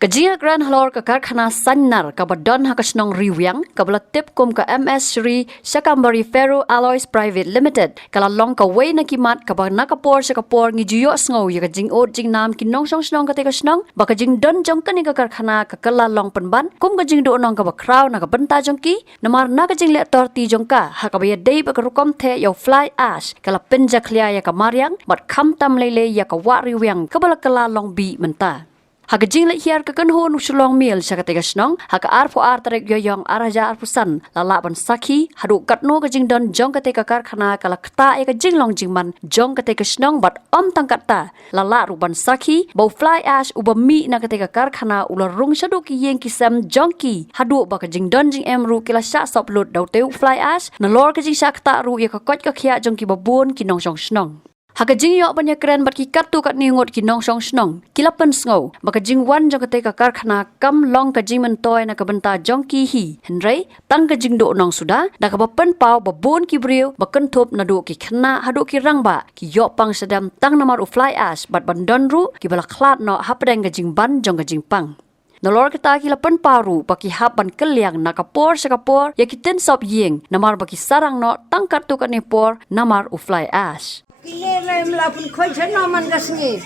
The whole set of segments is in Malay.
Kajia Grand Halor ke karkhana Sannar ke Badon Hakasnong Riwyang ke belatip kum ke MS Shri Shakambari Ferro Alloys Private Limited kala long ka way na kimat ka na kapor sa kapor ngi juyo sngow ya jing ot jing nam kinong song snong ka teka snong baka jing don jong kani ka karkhana ka kala long penban kum ka jing do nong ka bakraw na ka benta jong ki namar na ka jing le torti jong ka ha ka baya dei ba ka rukom the yo fly ash kala penja khlia ya ka maryang bat kham tam lele ya ka wa riwyang ka bala kala long bi menta Haka jing le hiar ka kanho nu sulong mil sa katega snong haka arpo artarek yoyong araja arpusan lalaban saki hadu katno ka jing don jong katega karkhana kala kta e ka jing long jing man jong katega snong bat tangkata lala ruban saki bau fly ash uba mi na katega karkhana ula rung shadu ki yeng kisam jongki hadu ba ka jing don jing emru kila sha soplut dau teu fly ash na lor ka jing sha kta ru ya ka kot ka khia jongki babun ki nong jong snong Haka jing yok banyak keren bat ki kartu kat ni ngot ki nong song snong kilapan sngow baka jing wan jong kate ka karkhana kam long ka jing mentoy na ka benta jong ki hi henrei tang ka jing do nong suda da ka bapen pau babon ki briu baken thop na do ki khna hadu ki rangba ki yok pang sedam tang namar u fly ash bat bandon ru ki bala khlat no hapdeng ka jing ban jong ka jing pang Nolor kita kilapan paru baki haban keliang na kapor sa kapor ya kiten sop yeng namar baki sarang no tang kartu kat ni por namar u fly ash Kini lem lapun khoi chano man gasngi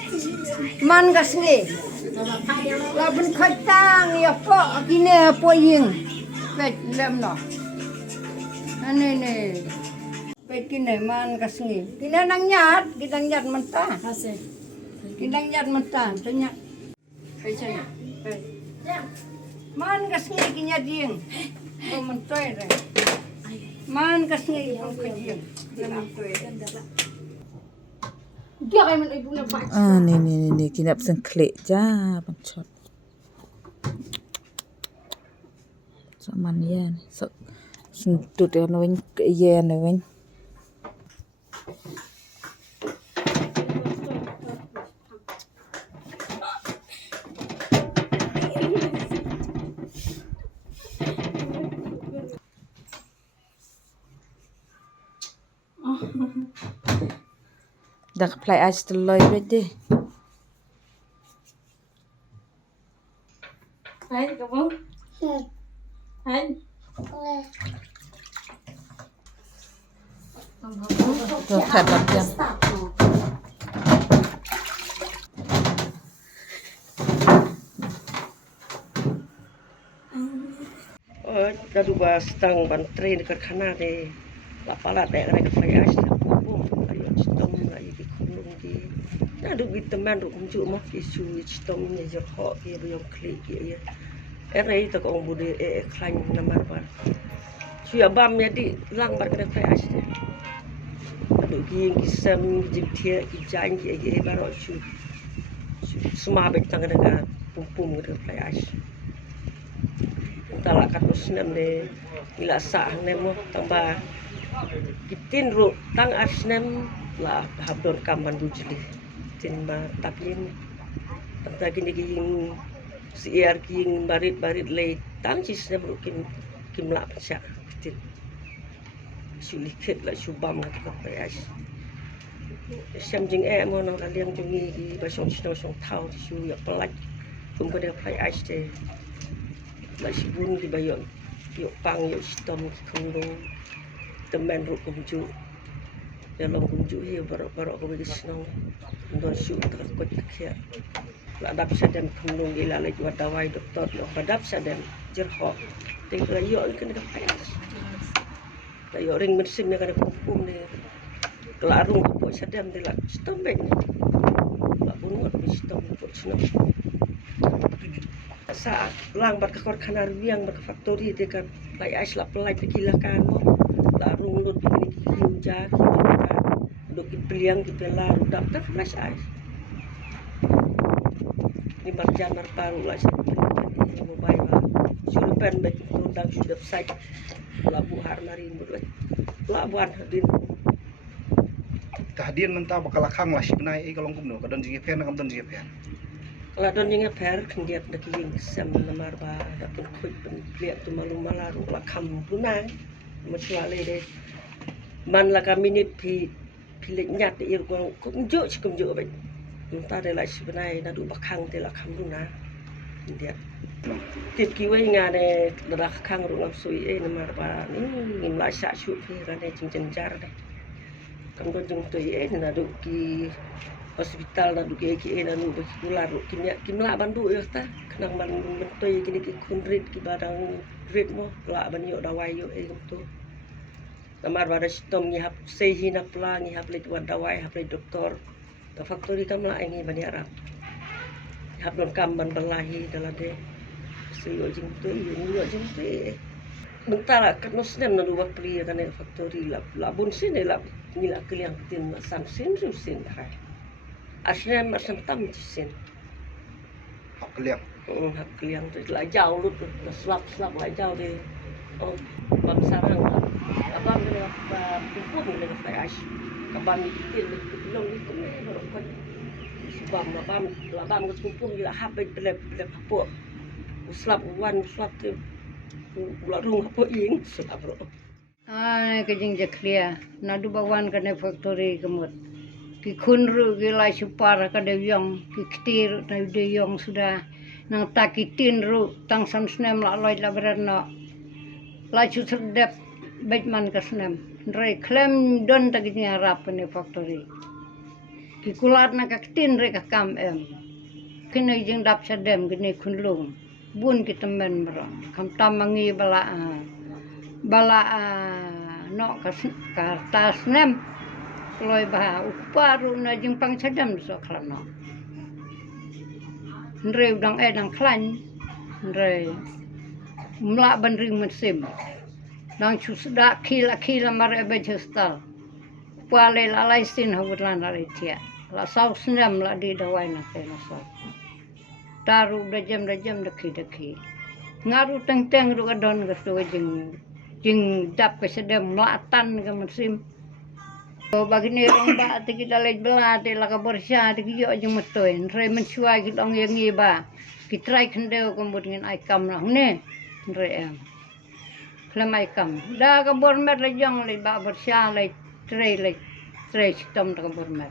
lapun khoi tang ya po kini po ying pet lem no ane pet kini man gasngi kini nang nyat mentah kinang nyat mentah tanya man gasngi kinya ding ko mentoy re man gasngi ko kajing mentoy Dia kayak ibu nak Nih kinap sen klik ja pancot. Zaman ya, so sentut ya nawin iya nawin. Dah apply ash terloy berje. Hai kamu? Hai. Tuh hebat ya. Dadu ba stang ban train dekat kana de la pala de ka fai ash ayo stom la yi khulung di dadu bit teman ru kunju ma ki su stom ni je ho ki ru yong kli ki ya ere to ko bude klan namar ba su ya bam ya di lang bar ka fai ash dadu ki sam jip thia ki jang ki ba ro su suma bek tang ka pum ka fai ash talak katus nem de ila sa nem mo tamba kitin ru tang asnem la habdor kaman bujli tin ba tapin tanta kini ging siar king barit le tang sis nem ru kim la pasha kitin suliket la subam ka payas sem jing mo no kaliam jungi ba song song thau su ya pelak kum ko de payas de la sibun di bayon yo pang yo stom khungdong temen ru kumju ya long kumju hi barok ko bigis nong don su ta ko khia la dap sadem khungdong ila le wa dawai doktor lo badap sadem jerho te la yo kan ka payas la yo ring medicine ne ka pum ne klarung ko sadem de la stom ben la bungot stom ko sno sa lang bar ka khana riang bar factory de kan lai ais la pelai pikilakan la rung lut ni hiuja do ki pliang ki pela dak tak flash ais ni bar janar paru la ni mobile ba suruh pen baik undang sudah sai la bu har mari mur la buan hadin Kahadian mentah bakal kang lah sebenarnya kalau ngomong kadon jige pen ngam don jige pen la don yang per kendiat dak ling sam namar ba dak kuit pen liat tu malu malaru la kam punang meswale de man la kami ni pilik nyat de ir ko kumjo bai entah de la sebenarnya nadu bakang de la kam punang dia tip kiwe ngane dak khang ru ngam sui namar ba ni ngim la sa shu phi ra ne jing jar de kam do jung to na du ki hospital na du ki na nu kular kimla bandu ya ta kenang ban mentoi kini ki kunrit ki badang rit mo la ban yo dawai yo tu kamar bada stom ni hap sehi na pla ni hap lit wan dawai hap lit doktor ta faktori kam la ini ban arab hap don kam ban balahi dalade seyo jing tu yo jing tu mentara kat nosnem na du bapli kan faktori la bun sin la ni la kliang tin sam sin su sin ha asnem asam tam sin học cái liang hak kliang tu la jauh lut slap la jauh de oh bang sarang abang ni pupuk ni le fly ash kabam ni tin long ni kum ni ro ko subam labam ko pupuk ni la hab le pupuk slap wan slap tu la rung po ing slap ro ke jing je clear na du bawan ka ne factory kemut ki khun ru ki lai supar ka de yong ki ktir na de yong sudah nang takitin ru tang sam snem la loi la berno la chu sedep baitman ka snem re klem don ta gi harap ne factory ki kulat na ka tin re ka kam em kini jing dap sedem gini khun lung bun ki temen bro kam tamangi bala no ka tas nem loi ba uparu na jing pang sedem so klano re udang dang klan re mla ban ring mesim dang chu sda khila mare be chestal pale la lai sin hawlan la tia la sau snem la di dawai na ke na so taru da jam dekhi ngaru teng ru adon ga so jing dap ke sedem la tan ga mesim bagini romba te kita lej bela te la ka bersya te yo jeng metoi re mensuai ki dong yang ba ki try kendeu kembut ngin ai kam lah ne re em klem ai kam da ka bor met le jong le ba bersya le tre sistem ka bor met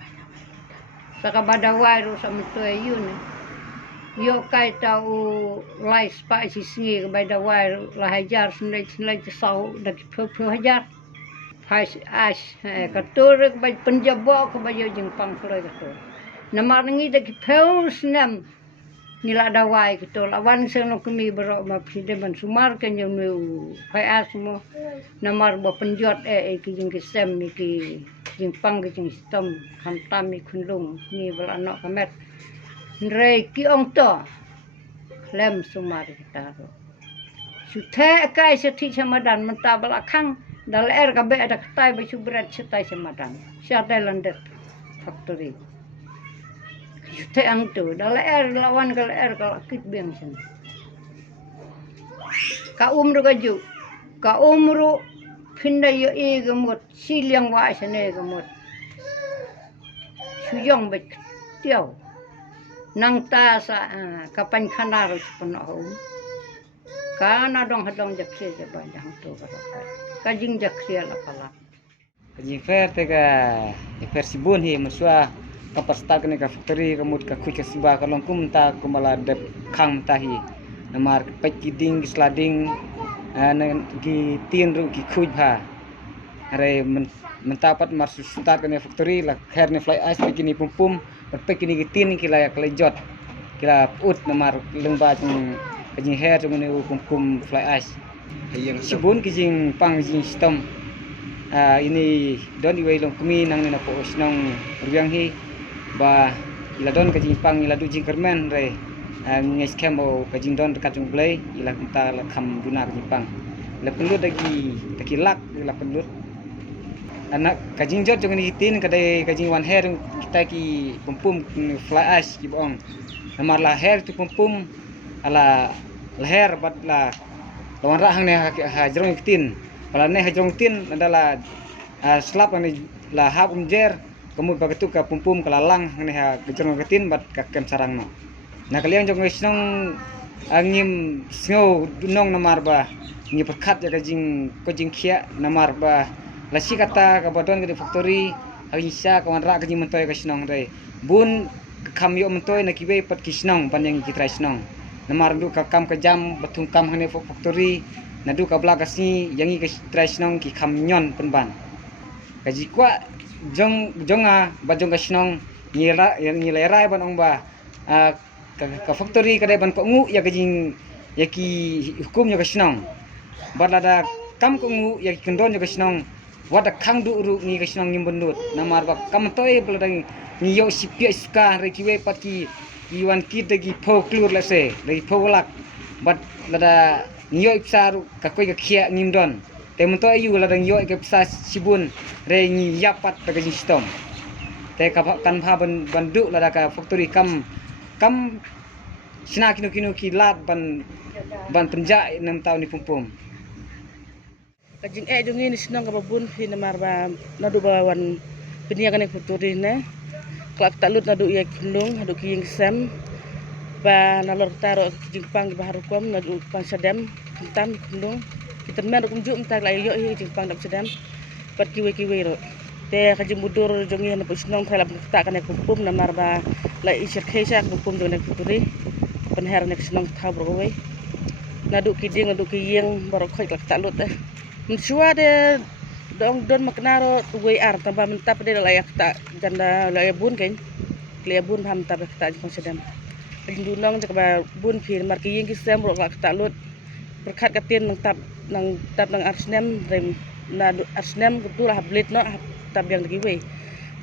sa ka badawai ru sa metoi yu ne yo kai tau lai spa si singi ka badawai la hajar senlai te sau da ki pho hajar Ash katur ke penjabok ke baju jengpang keloi katur. Namar ngi de ki peus nem nila dawai katur lawan seno kemi berok ma pide ban sumar kan yo nu pai asmo namar bo penjot ki jeng ki sem ni ki jengpang ki jeng sistem kan tami kunlung ni bel anak kamet. Nrei ki ong to lem sumar kita ro. Suthe kai sethi samadan menta belakang dal ka be ada katai ba subrat setai semadan syadai landet factory te ang tu dal lawan kal ka kit beng sen ka umru gaju ka umru pinda yo e gamot silyang wa sene gamot suyong bet tiao nang ta sa kapan khanar penuh kana dong hadong jakse je banjang tu kajing jaksia la kala kajing fair te ka fair sibun hi masua kapasta kene ka factory kamut ka quick siba ka longkum ta kumala dep khang ta hi namar pek kiding sliding na gi tin ru ki khuj bha re mentapat mar start kene factory la khair ne fly ice begini pum pek kini gi tin kila jot kila ut namar lengba kajing hair ngene pum fly ice yang sibun kijing pang jing sistem ini don iwai long kemi nang na po snong ruang hi ba ila don kajing pang ila du jing kermen re nges kembo kajing don dekat jung play ila kita la kham guna kajing pang la pelut dagi lak la pelut anak kajing jot jong ni tin kadai kajing wan hair kita ki pum fly ash ki bong namar la hair tu pum ala leher bat la lawan rahang ne ha jrong tin pala ne ha jrong tin adalah slap ni la hab jer kemud bagatu ka pum kalalang ne ha jrong tin bat ka kem sarang no na kalian jong snong angim snow dunong namar ba ni perkat ya kajing khia namar ba lasi kata ka badon ke factory haisa kawan ra kajing mentoy ka snong re bun kham yo mentoy na kibe pat kisnong pan yang kita snong namar du ka kam ka jam batung kam hane factory nadu ka blagas ni yangi ka tresnong ki kham nyon penban kaji kwa jonga ba jonga snong nyela yang nyelera ban ong ba ka factory ka dai ban ko ngu ya kajing ya ki hukum ya ka snong balada kam ko ngu ya ki kendon ya ka snong wada khang du ru ni ka snong nyim benut namar ba kam toy balada ni yo sipia ska re ki we pat ki iwan ki de ki pho klur la se le pho lak bat lada ni yo ipsaru ka koi ka khia nyim don te mun to ayu lada yo ka psa sibun re ni yapat ka sistem te ka kan pha bandu lada ka factory kam sina kinu ki lat ban penja 6 tahun ni pumpum kajing jongi ni sinong ka babun fi namar ba nadu bawan piniakan ni factory ne klak talut nadu ya kunung nadu ki yang sem ba nalor taro jingpang di bahar kom nadu pang sadam kentam kunung kita men kum juk entar lai yo hi jingpang dap sadam pat kiwe ro te kajing budur jongi na pusnong thala ta kan pum namar ba lai isir khaisa pum jong nek factory penher nek sinong tha bro we nadu ki ding nadu ki yang barok khoi klak talut mensua de dong don maknaro tuwe ar tambah mentap de layak tak janda layak bun kan layak bun ham tap tak jong sedam lindunong jak ba bun phir mar ki ying ki sem ro lak tak lut berkat katin nang tap nang arsnem rem na arsnem tu lah blit no tap yang lagi we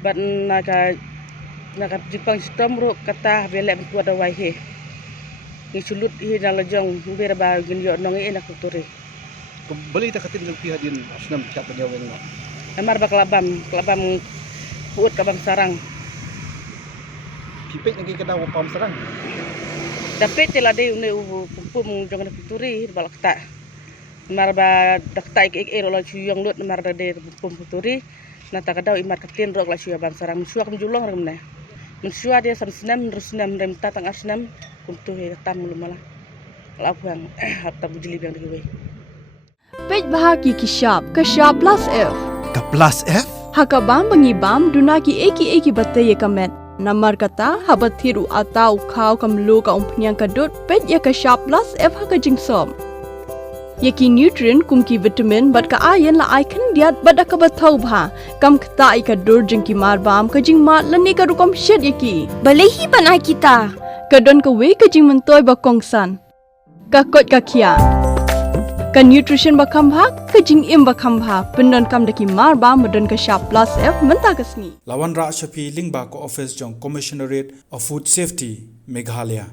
bat naga jipang sistem ro kata belek ku ada wai he ni sulut hi dal jong ber ba gin yo nong e na kulture Beli tak katin ng pihak din asnam cak penyaweng no. amar ba kelabam puut kabam sarang Pipek lagi kena pam serang. dapat tela de une pum jong na kulture balak ta amar ba dakta ik ero la chuyong lut amar de pum kulture na ta kadau imar katin rok la suya bam sarang suak mjulong remne mensua dia samsnam rusnam rem tatang asnam kumtu he tam lumala lapang hatta bujili bang de Pej bahagi ki Sharp Plus F. Ka Plus F? Hakabam bangibam duna ki eki bataye kamet. Namar kata habat thiru atau khau kamlu ka umpnyang kadut pej ya ka Sharp Plus F haka jingsom. Yaki nutrient kum ki vitamin bat ka ayan la icon diat bat ka bathau bha kam kta I ka dur jing ki mar bam ka jing ma lani ka rukom shed yaki. Balehi banai kita. Kadon ka we ka jing mentoy ba kongsan. Ka kot ka kia. Ka nutrition ba khambha ka jing im ba khambha pendon kam daki mar ba modon ka Sharp Plus F menta kasni Lawan Ra Shafi Lingba ko office jong Commissionerate of Food Safety Meghalaya